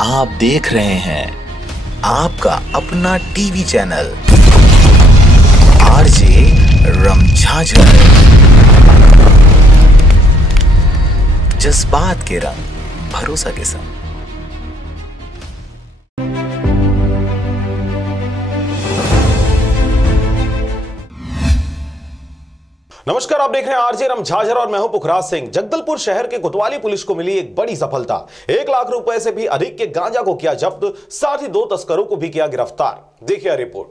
आप देख रहे हैं आपका अपना टीवी चैनल आरजे रमझाझर, जज्बात के रंग भरोसा के संग। नमस्कार, आप देख रहे हैं आरजे रमझाझर और मैं हूं पुखराज सिंह। जगदलपुर शहर के कोतवाली पुलिस को मिली एक बड़ी सफलता। 1 लाख रुपए से भी अधिक के गांजा को किया जब्त, साथ ही 2 तस्करों को भी किया गिरफ्तार। देखिए रिपोर्ट।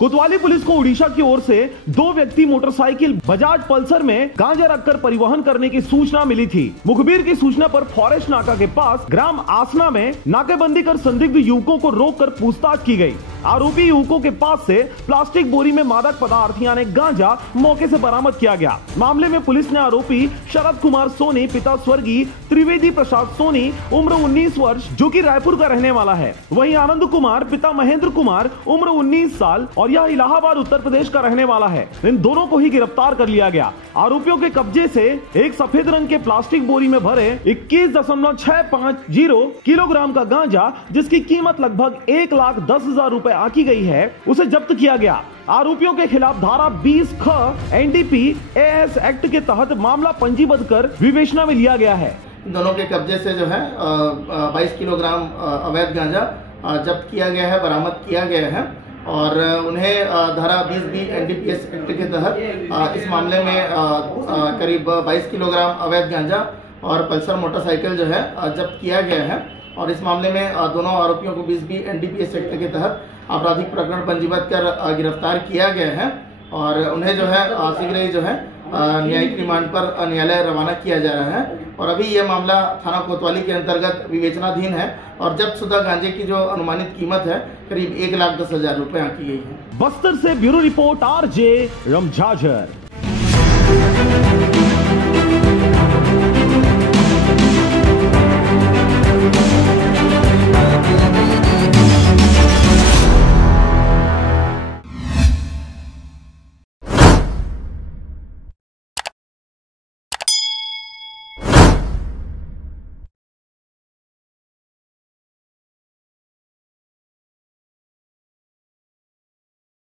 कोतवाली पुलिस को उड़ीसा की ओर से 2 व्यक्ति मोटरसाइकिल बजाज पल्सर में गांजा रखकर परिवहन करने की सूचना मिली थी। मुखबिर की सूचना पर फॉरेस्ट नाका के पास ग्राम आसना में नाकेबंदी कर संदिग्ध युवकों को रोककर पूछताछ की गई। आरोपी युवकों के पास से प्लास्टिक बोरी में मादक पदार्थ यानी गांजा मौके से बरामद किया गया। मामले में पुलिस ने आरोपी शरद कुमार सोनी, पिता स्वर्गीय त्रिवेदी प्रसाद सोनी, उम्र 19 वर्ष, जो कि रायपुर का रहने वाला है, वहीं आनंद कुमार, पिता महेंद्र कुमार, उम्र 19 साल और यह इलाहाबाद उत्तर प्रदेश का रहने वाला है। इन दोनों को ही गिरफ्तार कर लिया गया। आरोपियों के कब्जे से एक सफेद रंग के प्लास्टिक बोरी में भरे 21.650 किलोग्राम का गांजा, जिसकी कीमत लगभग 1,10,000 रुपए आंकी गई है, उसे जब्त किया गया। आरोपियों के खिलाफ धारा 20 ख एनडीपी एएस एक्ट के तहत मामला पंजीबद्ध कर विवेचना में लिया गया है। दोनों के कब्जे से जो है 22 किलोग्राम अवैध गांजा जब्त किया गया है, बरामद किया गया है और उन्हें धारा 20B एनडीपीएस एक्ट के तहत इस मामले में करीब 22 किलोग्राम अवैध गांजा और पल्सर मोटरसाइकिल जो है जब्त किया गया है और इस मामले में दोनों आरोपियों को 20B एनडीपीएस एक्ट के तहत आपराधिक प्रकरण पंजीबद्ध कर गिरफ्तार किया गया है और उन्हें जो है शीघ्र ही जो है न्यायिक रिमांड पर न्यायालय रवाना किया जा रहा है और अभी यह मामला थाना कोतवाली के अंतर्गत विवेचनाधीन है और जब्तशुदा गांजे की जो अनुमानित कीमत है करीब 1,10,000 रुपए आंकी गई है। बस्तर से ब्यूरो रिपोर्ट आरजे रमझाझर।